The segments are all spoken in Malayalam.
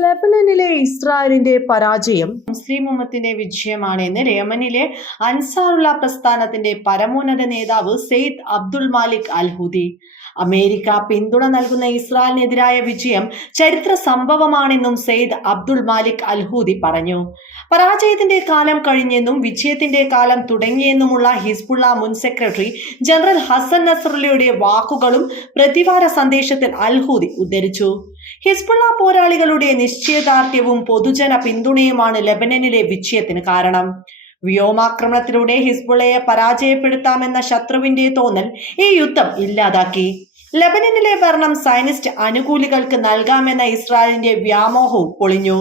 ലെബനനിലെ ഇസ്രായേലിന്റെ പരാജയം മുസ്ലിം ഉമ്മത്തിന്റെ വിജയമാണ് എന്ന് യമനിലെ അൻസാറുള്ള പ്രസ്ഥാനത്തിന്റെ പരമോന്നത നേതാവ് Sayyid Abdul Malik al Houthi. America പിന്തുണ നൽകുന്ന ഇസ്രായേലിനെതിരായ വിജയം ചരിത്ര സംഭവമാണെന്നും സെയ്ദ് അബ്ദുൾ മാലിക് അൽഹൂദി പറഞ്ഞു. പരാജയത്തിന്റെ കാലം കഴിഞ്ഞെന്നും വിജയത്തിന്റെ കാലം തുടങ്ങിയെന്നുമുള്ള ഹിസ്ബുള്ള മുൻ സെക്രട്ടറി ജനറൽ ഹസൻ നസറുലയുടെ വാക്കുകളും പ്രതിവാര സന്ദേശത്തിൽ അൽഹൂദി ഉദ്ധരിച്ചു. ഹിസ്ബുള്ള പോരാളികളുടെ നിശ്ചയദാർഢ്യവും പൊതുജന പിന്തുണയുമാണ് ലെബനനിലെ വിജയത്തിന് കാരണം. വ്യോമാക്രമണത്തിലൂടെ ഹിസ്ബുള്ളയെ പരാജയപ്പെടുത്താമെന്ന ശത്രുവിന്റെ തോന്നൽ ഈ യുദ്ധം ഇല്ലാതാക്കി. ലെബനനിലെ ഭരണം സൈനിസ്റ്റ് അനുകൂലികൾക്ക് നൽകാമെന്ന ഇസ്രായേലിന്റെ വ്യാമോഹവും പൊളിഞ്ഞു.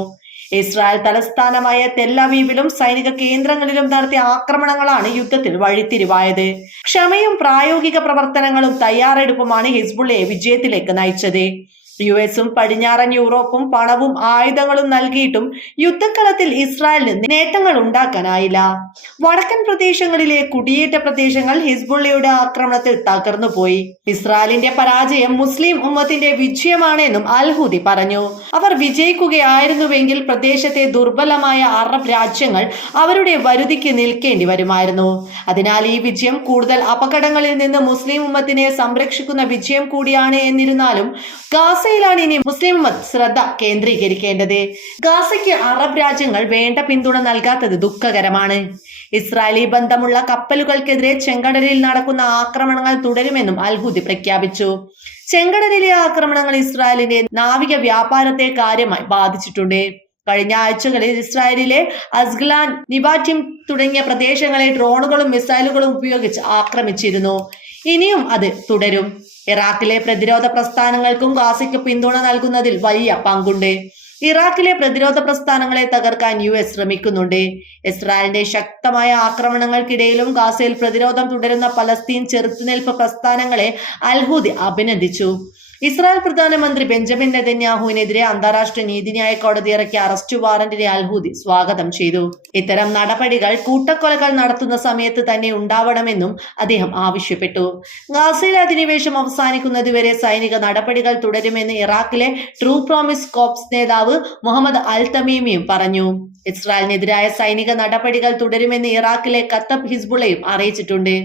ഇസ്രായേൽ തലസ്ഥാനമായ തെല്ലവീപിലും സൈനിക കേന്ദ്രങ്ങളിലും നടത്തിയ ആക്രമണങ്ങളാണ് യുദ്ധത്തിൽ വഴിത്തിരിവായത്. ക്ഷമയും പ്രായോഗിക പ്രവർത്തനങ്ങളും തയ്യാറെടുപ്പുമാണ് ഹിസ്ബുള്ളയെ വിജയത്തിലേക്ക് നയിച്ചത്. യു എസും പടിഞ്ഞാറൻ യൂറോപ്പും പണവും ആയുധങ്ങളും നൽകിയിട്ടും യുദ്ധക്കളത്തിൽ ഇസ്രായേലിന് നേട്ടങ്ങൾ ഉണ്ടാക്കാനായില്ല. വടക്കൻ പ്രദേശങ്ങളിലെ കുടിയേറ്റ പ്രദേശങ്ങൾ ഹിസ്ബുള്ളിയുടെ ആക്രമണത്തിൽ തകർന്നുപോയി. ഇസ്രായേലിന്റെ പരാജയം മുസ്ലിം ഉമ്മത്തിന്റെ വിജയമാണെന്നും അൽഹുദി പറഞ്ഞു. അവർ വിജയിക്കുകയായിരുന്നുവെങ്കിൽ പ്രദേശത്തെ ദുർബലമായ അറബ് രാജ്യങ്ങൾ അവരുടെ വരുതിക്ക് നിൽക്കേണ്ടി വരുമായിരുന്നു. അതിനാൽ ഈ വിജയം കൂടുതൽ അപകടങ്ങളിൽ നിന്ന് മുസ്ലിം ഉമ്മത്തിനെ സംരക്ഷിക്കുന്ന വിജയം കൂടിയാണ് എന്നിരുന്നാലും ഗാസയിലാണ് ഇനി മുസ്ലിം ശ്രദ്ധ കേന്ദ്രീകരിക്കേണ്ടത്. ഗാസയ്ക്ക് അറബ് രാജ്യങ്ങൾ വേണ്ട പിന്തുണ നൽകാത്തത് ദുഃഖകരമാണ്. ഇസ്രായേലി ബന്ധമുള്ള കപ്പലുകൾക്കെതിരെ ചെങ്കടലിൽ നടക്കുന്ന ആക്രമണങ്ങൾ തുടരുമെന്നും അൽഹുദി പ്രഖ്യാപിച്ചു. ചെങ്കടലിലെ ആക്രമണങ്ങൾ ഇസ്രായേലിന്റെ നാവിക വ്യാപാരത്തെ കാര്യമായി ബാധിച്ചിട്ടുണ്ട്. കഴിഞ്ഞ ആഴ്ചകളിൽ ഇസ്രായേലിലെ അസ്ഗ്ലാൻ നിബാറ്റിം തുടങ്ങിയ പ്രദേശങ്ങളെ ഡ്രോണുകളും മിസൈലുകളും ഉപയോഗിച്ച് ആക്രമിച്ചിരുന്നു. ഇനിയും അത് തുടരും. ഇറാഖിലെ പ്രതിരോധ പ്രസ്ഥാനങ്ങൾക്കും ഗാസയ്ക്ക് പിന്തുണ നൽകുന്നതിൽ വലിയ പങ്കുണ്ട്. ഇറാഖിലെ പ്രതിരോധ പ്രസ്ഥാനങ്ങളെ തകർക്കാൻ യു എസ് ശ്രമിക്കുന്നുണ്ട്. ഇസ്രായേലിന്റെ ശക്തമായ ആക്രമണങ്ങൾക്കിടയിലും ഗാസയിൽ പ്രതിരോധം തുടരുന്ന പലസ്തീൻ ചെറുത്തുനിൽപ്പ് പ്രസ്ഥാനങ്ങളെ അൽഹൂദി അഭിനന്ദിച്ചു. ഇസ്രായേൽ പ്രധാനമന്ത്രി ബെഞ്ചമിൻ നെതന്യാഹുവിനെതിരെ അന്താരാഷ്ട്ര നീതിന്യായ കോടതി ഇറക്കിയ അറസ്റ്റ് വാറന്റിനെ അൽഹൂദി സ്വാഗതം ചെയ്തു. ഇത്തരം നടപടികൾ കൂട്ടക്കൊലകൾ നടത്തുന്ന സമയത്ത് തന്നെ ഉണ്ടാവണമെന്നും അദ്ദേഹം ആവശ്യപ്പെട്ടു. ഗാസയിലെ അധിനിവേശം അവസാനിക്കുന്നതുവരെ സൈനിക നടപടികൾ തുടരുമെന്ന് ഇറാഖിലെ ട്രൂ പ്രോമിസ് കോപ്സ് നേതാവ് മുഹമ്മദ് അൽ തമീമിയും പറഞ്ഞു. ഇസ്രായേലിനെതിരായ സൈനിക നടപടികൾ തുടരുമെന്ന് ഇറാഖിലെ കത്തബ് ഹിസ്ബുള്ളയും അറിയിച്ചിട്ടുണ്ട്.